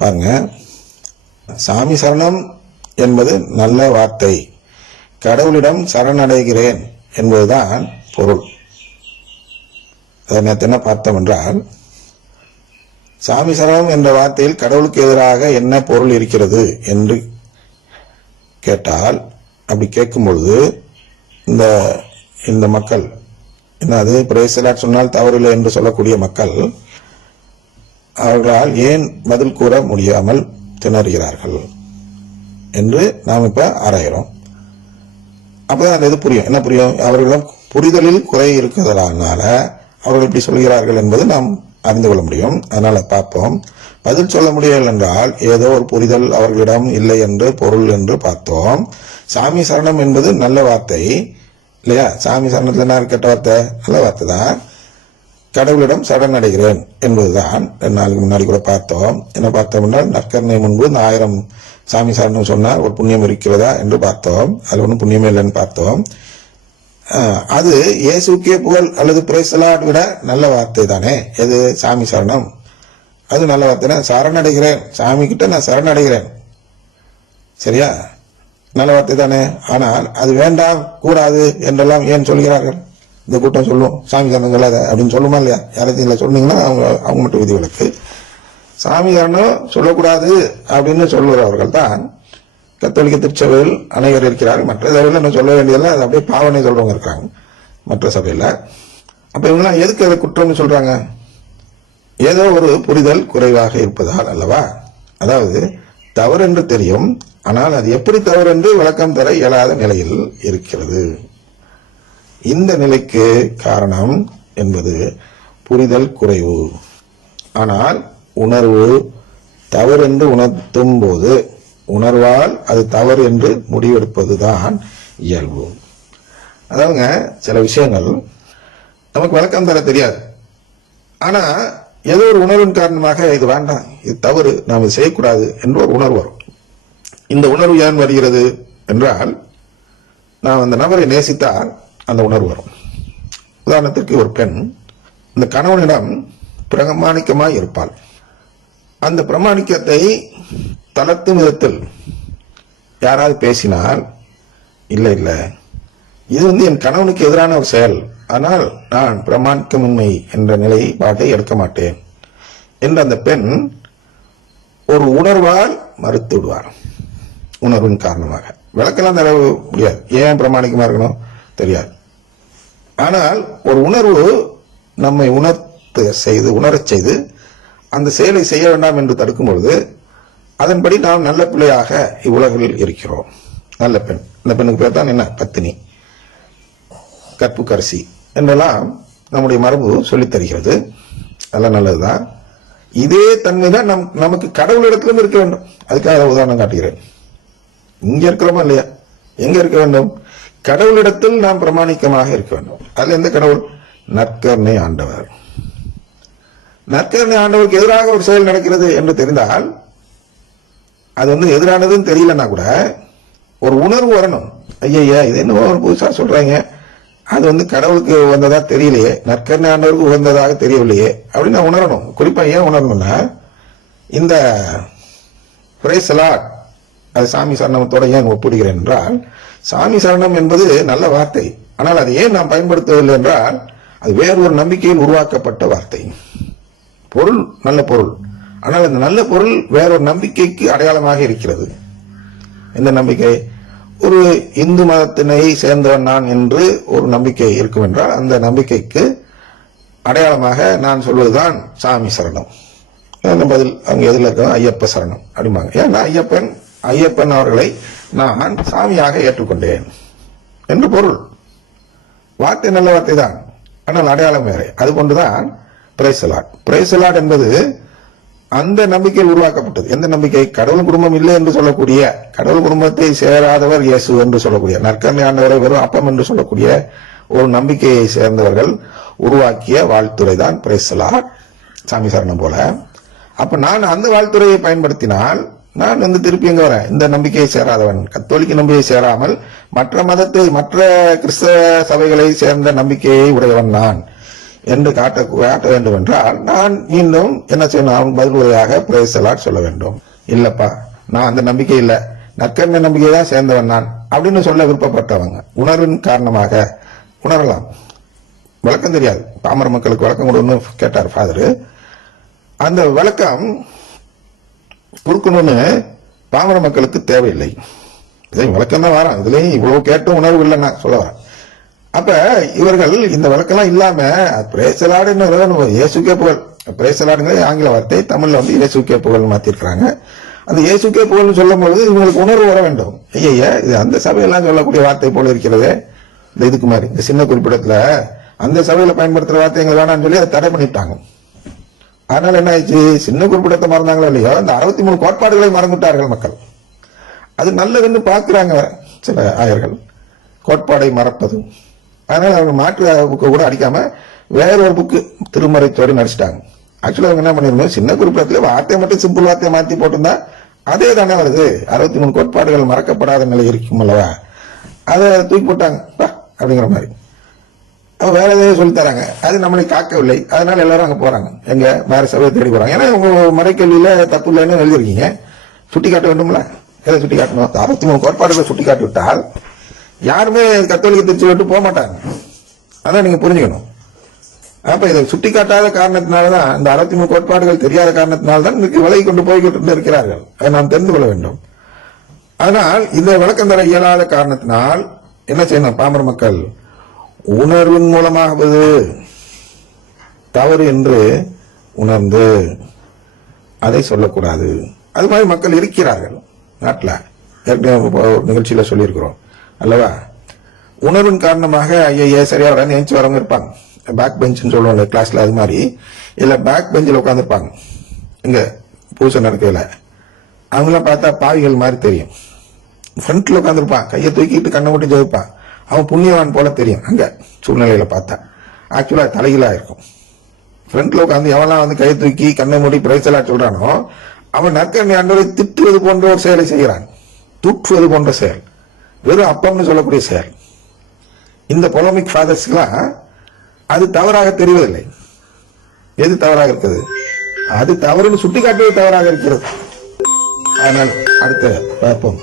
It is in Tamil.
பாருங்க, சாமி சரணம் என்பது நல்ல வார்த்தை, கடவுளிடம் சரணடைகிறேன் என்பதுதான் பொருள். அதை நேற்று என்ன பார்த்தோம் என்றால், சாமி சரணம் என்ற வார்த்தையில் கடவுளுக்கு எதிராக என்ன பொருள் இருக்கிறது என்று கேட்டால், அப்படி கேட்கும் பொழுது இந்த மக்கள் என்னது பிரேசலாட் சொன்னால் தவறில்லை என்று சொல்லக்கூடிய மக்கள் அவர்களால் ஏன் பதில் கூற முடியாமல் திணறுகிறார்கள் என்று நாம் இப்ப ஆராயிறோம். அப்பதான் அந்த இது புரியும். என்ன புரியும்? அவர்களிடம் புரிதலில் குறை இருக்கிறதுனால அவர்கள் இப்படி சொல்கிறார்கள் என்பது நாம் அறிந்து கொள்ள முடியும். அதனால பார்ப்போம். பதில் சொல்ல முடியவில்லை என்றால் ஏதோ ஒரு புரிதல் அவர்களிடம் இல்லை என்று பொருள் என்று பார்த்தோம். சாமி சரணம் என்பது நல்ல வார்த்தை இல்லையா? சாமி சரணத்துல என்ன கெட்ட வார்த்தை? நல்ல வார்த்தை தான். கடவுளிடம் சரணடைகிறேன் என்பதுதான் 2 நாளுக்கு முன்னாடி கூட பார்த்தோம். என்ன பார்த்தோம் என்றால், நற்கருணை முன்பு 1000 சாமி சரணம் சொன்னார், ஒரு புண்ணியம் இருக்கிறதா என்று பார்த்தோம். அது ஒன்றும் புண்ணியமே இல்லைன்னு பார்த்தோம். அது இயேசுக்கே புகழ் அல்லது பிரேசலாட் விட நல்ல வார்த்தை தானே. எது? சாமி சரணம். அது நல்ல வார்த்தை. சரணடைகிறேன், சாமி கிட்ட நான் சரணடைகிறேன், சரியா? நல்ல வார்த்தை தானே. ஆனால் அது வேண்டாம், கூடாது என்றெல்லாம் ஏன் சொல்கிறார்கள்? இந்த கூட்டம் சொல்லும், சாமி சரணம் சொல்லாத அப்படின்னு சொல்லுமா இல்லையா? யாராச்சும் இல்லை சொன்னீங்கன்னா அவங்க மட்டும் விதிவிலக்கு. சாமி சரணம் சொல்லக்கூடாது அப்படின்னு சொல்லுறவர்கள் தான் கத்தோலிக்க திருச்சபையில் அனைவர் இருக்கிறார்கள். மற்ற சபையில் என்ன சொல்ல வேண்டியதில்லை, அது அப்படியே பாவனை சொல்றவங்க இருக்காங்க மற்ற சபையில. அப்ப இவங்கெல்லாம் எதுக்கு அதை குற்றம்னு சொல்றாங்க? ஏதோ ஒரு புரிதல் குறைவாக இருப்பதால் அல்லவா? அதாவது தவறு என்று தெரியும், ஆனால் அது எப்படி தவறு என்று விளக்கம் தர இயலாத நிலையில் இருக்கிறது. இந்த நிலைக்கு காரணம் என்பது புரிதல் குறைவு. ஆனால் உணர்வு தவறு என்று உணர்த்தும் போது உணர்வால் அது தவறு என்று முடிவெடுப்பதுதான் இயல்பு. அதாவதுங்க, சில விஷயங்கள் நமக்கு விளக்கம் தர தெரியாது, ஆனா ஏதோ ஒரு உணர்வின் காரணமாக இது வேண்டாம், இது தவறு, நாம் இது செய்யக்கூடாது என்ற ஒரு உணர்வு வரும். இந்த உணர்வு ஏன் வருகிறது என்றால், நாம் அந்த நபரை நேசித்தால் அந்த உணர்வு வரும். உதாரணத்திற்கு, ஒரு பெண் இந்த கணவனிடம் பிரமாணிக்கமாய் இருப்பாள். அந்த பிரமாணிக்கத்தை தளர்த்தும் விதத்தில் யாராவது பேசினால், இல்லை இல்லை, இது என் கணவனுக்கு எதிரான ஒரு செயல், ஆனால் நான் பிரமாணிக்கமின்மை என்ற நிலைப்பாட்டை எடுக்க மாட்டேன் என்று அந்த பெண் ஒரு உணர்வால் மறுத்து விடுவார். உணர்வின் காரணமாக விளக்கெல்லாம் தர முடியாது, ஏன் பிரமாணிக்கமா இருக்கணும் தெரியாது. ஆனால் ஒரு உணர்வு நம்மை உணரச் செய்து அந்த செயலை செய்ய வேண்டாம் என்று தடுக்கும் பொழுது, அதன்படி நாம் நல்ல பிள்ளையாக இவ்வுலகில் இருக்கிறோம். நல்ல பெண், இந்த பெண்ணுக்கு பேர் தான் என்ன? பத்தினி, கற்புக்கரசி என்றெல்லாம் நம்முடைய மரபு சொல்லித் தருகிறது. அதெல்லாம் நல்லதுதான். இதே தன்மை தான் நமக்கு கடவுளிடத்திலும் இருக்க வேண்டும். அதுக்காக உதாரணம் காட்டுகிறேன். இங்க இருக்கிறோமா இல்லையா? எங்க இருக்க வேண்டும்? கடவுளிடத்தில் நாம் பிரமாணிக்கமாக இருக்க வேண்டும். அதுல எந்த கடவுள்? நற்கருணை ஆண்டவர். நற்கருணை ஆண்டவருக்கு எதிராக ஒரு செயல் நடக்கிறது என்று தெரிந்தால், அது எதிரானதுன்னு தெரியலன்னா கூட ஒரு உணர்வு வரணும். ஐயா, இது என்ன ஒரு புதுசா சொல்றாங்க, அது கடவுளுக்கு உகந்ததா தெரியலையே, நற்கருணை ஆண்டவருக்கு உகந்ததாக தெரியவில்லையே அப்படின்னு நான் உணரணும். குறிப்பா ஏன் உணரணும்னா, இந்த பிரேஸ் தி லார்ட் அது சாமி சரணத்தோட ஏன் ஒப்பிடுகிறேன் என்றால், சாமி சரணம் என்பது நல்ல வார்த்தை, ஆனால் அதை ஏன் நாம் பயன்படுத்தவில்லை என்றால், அது வேறொரு நம்பிக்கையில் உருவாக்கப்பட்ட வார்த்தை. பொருள் நல்ல பொருள், ஆனால் அந்த நல்ல பொருள் வேறொரு நம்பிக்கைக்கு அடையாளமாக இருக்கிறது. எந்த நம்பிக்கை? ஒரு இந்து மதத்தினை சேர்ந்தவன் நான் என்று ஒரு நம்பிக்கை இருக்கும் என்றால், அந்த நம்பிக்கைக்கு அடையாளமாக நான் சொல்வதுதான் சாமி சரணம். பதில் அங்க எதில் இருக்க? ஐயப்ப சரணம் அப்படிம்பாங்க. ஏன்னா ஐயப்பன் அவர்களை நான் சாமியாக ஏற்றுக்கொண்டேன் என்று பொருள். வார்த்தை நல்ல வார்த்தை தான், ஆனால் அடையாளம் வேற. அது கொண்டுதான் praise the Lord. Praise the Lord என்பது அந்த நம்பிக்கையில் உருவாக்கப்பட்டது. எந்த நம்பிக்கை? கடவுள் குடும்பம் இல்லை என்று சொல்லக்கூடிய, கடவுள் குடும்பத்தை சேராதவர் இயேசு என்று சொல்லக்கூடிய, நற்கருணை ஆண்டவரை வெறும் அப்பம் என்று சொல்லக்கூடிய ஒரு நம்பிக்கையை சேர்ந்தவர்கள் உருவாக்கிய வாழ்த்துறை தான் பிரேஸ் தி லார்ட், சாமி சரணம் போல. அப்ப நான் அந்த வாழ்த்துறையை பயன்படுத்தினால் நான் திருப்பி எங்க வரேன்? இந்த நம்பிக்கையை சேராதவன், கத்தோலிக்க நம்பிக்கையை சேராமல் மற்ற மதத்தை, மற்ற கிறிஸ்தவ சபைகளை சேர்ந்த நம்பிக்கையை உடையவன் நான் என்று காட்ட வேண்டும் என்றால் நான் மீண்டும் என்ன செய்யணும்? பதில் உரையாக பிரேசலாட் சொல்ல வேண்டும். இல்லப்பா, நான் அந்த நம்பிக்கை இல்லை, நற்கர்ம நம்பிக்கை தான் சேர்ந்தவன் நான் அப்படின்னு சொல்ல விருப்பப்பட்டவங்க உணர்வின் காரணமாக உணரலாம். விளக்கம் தெரியாது, பாமர மக்களுக்கு விளக்கம் கொடுன்னு கேட்டார் ஃபாதரு. அந்த விளக்கம் கொடுக்கணும்னு பாமர மக்களுக்கு தேவையில்லை. விளக்கம் தான் வரான், இதுலயும் இவ்வளவு கேட்டும் உணர்வு இல்லைன்னா சொல்ல வரேன். அப்ப இவர்கள் இந்த விளக்கெல்லாம் இல்லாம பிரேசலாடுன்னு இயேசுக்கே புகழ், பிரேசலாடுங்கிற ஆங்கில வார்த்தை, தமிழ்ல இயேசுக்கே புகழ் மாத்திருக்கிறாங்க. அந்த இயேசுக்கே புகழ்னு சொல்லும் பொழுது இவங்களுக்கு உணர்வு வர வேண்டும். ஐயா, இது அந்த சபையெல்லாம் சொல்லக்கூடிய வார்த்தை போல இருக்கிறது. இந்த இதுக்கு மாதிரி இந்த சின்ன குறிப்பிடத்துல அந்த சபையில பயன்படுத்துற வார்த்தை எங்களுக்கு வேணாம்னு சொல்லி அதை தடை பண்ணிட்டாங்க. அதனால என்ன ஆயிடுச்சு? சின்ன குறிப்பிடத்தை மறந்தாங்களோ இல்லையோ, இந்த 63 கோட்பாடுகளை மறந்துட்டார்கள் மக்கள். அது நல்லதுன்னு பாக்குறாங்க சில ஆயர்கள், கோட்பாடை மறப்பது. அதனால அவங்க மாற்று புக்கு கூட அடிக்காம வேற ஒரு புக்கு திருமறை தோறி நடிச்சிட்டாங்க. ஆக்சுவலா அவங்க என்ன பண்ணிருந்தோம், சின்ன குறிப்பிடத்துல வார்த்தையை மட்டும் சிம்பிள் வார்த்தையை மாத்தி போட்டிருந்தா அதே தானே வருது. 63 கோட்பாடுகள் மறக்கப்படாத நிலை இருக்கும் அல்லவா, அதை தூக்கி போட்டாங்க அப்படிங்கிற மாதிரி. அவ வேற எதையும் சொல்லி தராங்க, அது நம்மளை காக்கவில்லை. அதனால எல்லாரும் அங்க போறாங்க, எங்க வேற சபையை தேடி போறாங்க. ஏன்னா உங்க மறைக்கல்வியில தப்பு இல்லைன்னு எழுதிருக்கீங்க, சுட்டி காட்ட வேண்டும்ல. எதை சுட்டி காட்டணும்? 63 கோட்பாடுகளை சுட்டி காட்டி விட்டால் யாருமே கத்தோலிக்க திருச்சி விட்டு போக மாட்டாங்க. அதான் நீங்க புரிஞ்சுக்கணும். அப்ப இதை சுட்டி காட்டாத காரணத்தினால்தான், இந்த 63 கோட்பாடுகள் தெரியாத காரணத்தினால்தான் இன்னைக்கு விலகி கொண்டு போய்கிட்டு இருக்கிறார்கள். அதை நாம் தெரிந்து கொள்ள வேண்டும். அதனால் இந்த விளக்கம் தர இயலாத காரணத்தினால் என்ன செய்யணும்? பாமர மக்கள் உணர்வின் மூலமாவது தவறு என்று உணர்ந்து அதை சொல்லக்கூடாது. அது மாதிரி மக்கள் இருக்கிறார்கள் நாட்டில். ஏற்கனவே நிகழ்ச்சியில சொல்லியிருக்கிறோம் அல்லவா? உணர்வின் காரணமாக ஐயா சரியா வர நினைச்சு வரவங்க இருப்பாங்க. பேக் பெஞ்சுன்னு சொல்லுவாங்க கிளாஸ்ல, அது மாதிரி இல்ல பேக் பெஞ்சில் உட்காந்துருப்பாங்க. இங்க பூசை நடக்கையில அவங்களாம் பார்த்தா பாவிகள் மாதிரி தெரியும். ஃப்ரண்ட்ல உட்காந்துருப்பான், கையை தூக்கிட்டு கண்ணை மட்டும் ஜெயிப்பான். அவன் புண்ணியவான் போல தெரியும் அங்க சூழ்நிலையில பார்த்தா. ஆக்சுவலா தலைகீழா இருக்கும். ஃப்ரண்ட்ல உட்காந்து எவெல்லாம் கையை தூக்கி கண்ணை மூடி பிரைசலா சொல்றானோ அவன் நற்கருணை ஆண்டவரை திட்டுவது போன்ற ஒரு செயலை செய்கிறான். தூற்றுவது போன்ற செயல், வெறும் அப்பம்னு சொல்லக்கூடிய செயல். இந்த பொலமிக் ஃபாதர்ஸ்க்கெல்லாம் அது தவறாக தெரிவதில்லை. எது தவறாக இருக்குது? அது தவறுன்னு சுட்டி காட்டுவது தவறாக இருக்கிறது. அதனால் அடுத்த பார்ப்போம்.